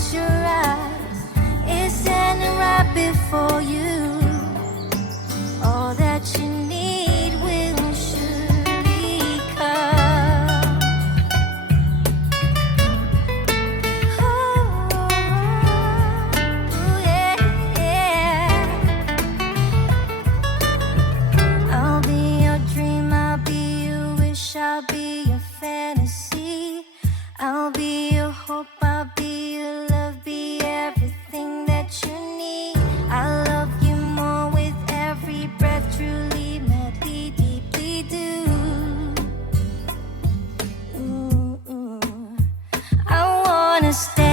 close your eyes, it's standing right before you. All that you need will surely come. Oh, yeah, yeah. I'll be your dream, I'll be your wish, I'll be your fantasy. I'll be your hope, I'll be your love, be everything that you need. I love you more with every breath, truly, madly, deeply do. Ooh, ooh. I wanna stay